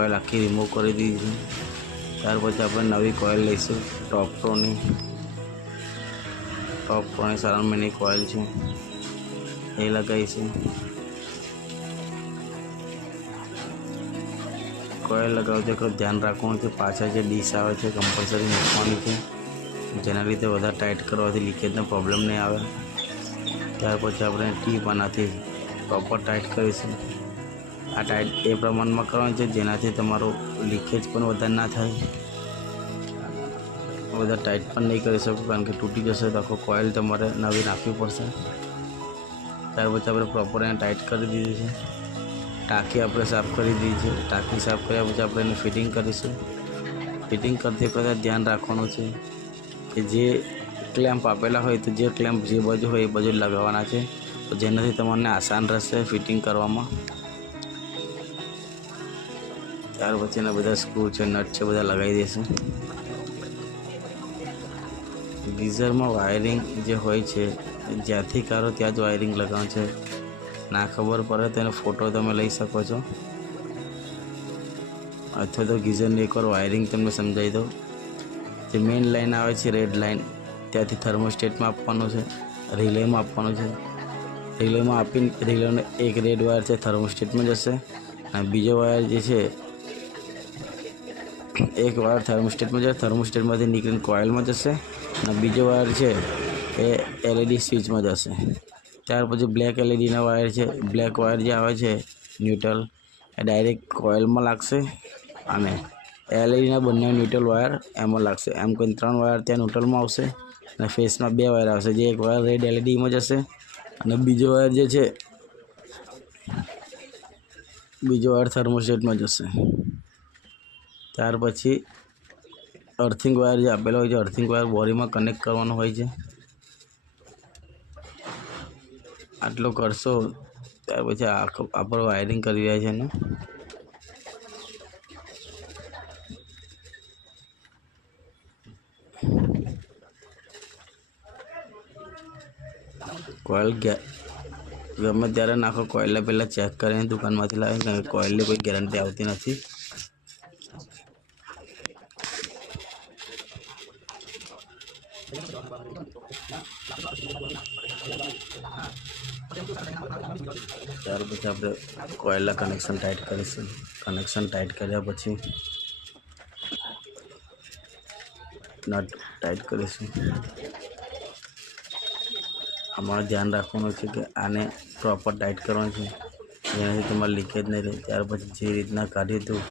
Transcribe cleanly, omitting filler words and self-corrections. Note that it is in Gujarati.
કોઇલ આખી રિમૂવ કરી દીધી છે। ત્યાર પછી આપણે નવી કોઇલ લઈશું। ટોપ પ્રોની 7 મહિની કોઇલ છે એ લગાવીશું। કોઇલ લગાવતી વખતે ધ્યાન રાખવાનું છે પાછળ જે ડીશ આવે છે કમ્પલસરી મૂકવાની છે, જેના લીધે વધારે ટાઈટ કરવાથી લીકેજનો પ્રોબ્લેમ નહીં આવે। ત્યાર પછી આપણે ટીપ આનાથી પ્રોપર ટાઈટ કરીશું। આ ટાઈટ એ પ્રમાણમાં કરવાનું છે જેનાથી તમારું લીકેજ પણ વધારે ના થાય। વધારે ટાઈટ પણ નહીં કરી શકો કારણ કે તૂટી જશે તો આખો કોઇલ તમારે નવી નાખવી પડશે। ત્યાર પછી આપણે પ્રોપર એને ટાઈટ કરી દીધી છે। ટાંકી આપણે સાફ કરી દીધી છે। ટાંકી સાફ કર્યા પછી આપણે એને ફિટિંગ કરીશું। ફિટિંગ કરતી વખતે ધ્યાન રાખવાનું છે કે જે ક્લેમ્પ આપેલા હોય તો જે ક્લેમ્પ જે બાજુ હોય એ બાજુ લગાવવાના છે, તો જેનાથી તમને આસાન રહેશે ફિટિંગ કરવામાં। ત્યાર પછી એના બધા સ્ક્રૂ છે, નટ છે, બધા લગાવી દઈશું। ગીઝરમાં વાયરિંગ જે હોય છે જ્યાંથી કરો ત્યાં જ વાયરિંગ લગાવવાનું છે। ના ખબર પડે તો એનો ફોટો તમે લઈ શકો છો, અથવા તો ગીઝરની એકવાર વાયરિંગ તમને સમજાવી દઉં। જે મેઇન લાઇન આવે છે રેડ લાઇન, ત્યાંથી થર્મોસ્ટેટમાં આપવાનું છે, રિલેમાં આપવાનું છે। રિલેમાં આપીને રિલેનો એક રેડ વાયર છે થર્મોસ્ટેટમાં જશે અને બીજો વાયર જે છે એક વાયર થર્મોસ્ટેટમાં જશે, થર્મોસ્ટેટમાંથી નીકળીને કોઇલમાં જશે અને બીજો વાયર છે એ એલઈડી સ્વિચમાં જશે। ત્યાર પછી બ્લેક એલઈડીના વાયર છે, બ્લેક વાયર જે આવે છે ન્યુટ્રલ એ ડાયરેક્ટ કોઇલમાં લાગશે અને એલઈડીના બંને ન્યુટ્રલ વાયર એમાં લાગશે। એમ કરીને 3 વાયર ત્યાં ન્યુટ્રલમાં આવશે અને ફેસમાં 2 વાયર આવશે, જે એક વાયર રેડ એલઈડીમાં જશે અને બીજો વાયર જે છે બીજો વાયર થર્મોસ્ટેટમાં જશે। ત્યાર પછી અર્થિંગ વાયર જે આપેલો હોય છે, અર્થિંગ વાયર બોડીમાં કનેક્ટ કરવાનો હોય છે। આટલો કરશો ત્યાર પછી આપણે વાયરિંગ કરી રહ્યા છે એનું। કોઇલ ગમે ત્યારે નાખો, કોઇલને પહેલાં ચેક કરીને દુકાનમાંથી લાવે કારણ કે કોઇલની કોઈ ગેરંટી આવતી નથી। ત્યાર પછી આપણે કોઇલના કનેક્શન ટાઈટ કરીશું। કનેક્શન ટાઈટ કર્યા પછી નટ ટાઈટ કરીશું। આમાં ધ્યાન રાખવાનું છે કે આને પ્રોપર ટાઈટ કરવાનું છે જેનાથી તમારે લીકેજ નહીં રહે। ત્યાર પછી જે રીતના કાઢ્યું હતું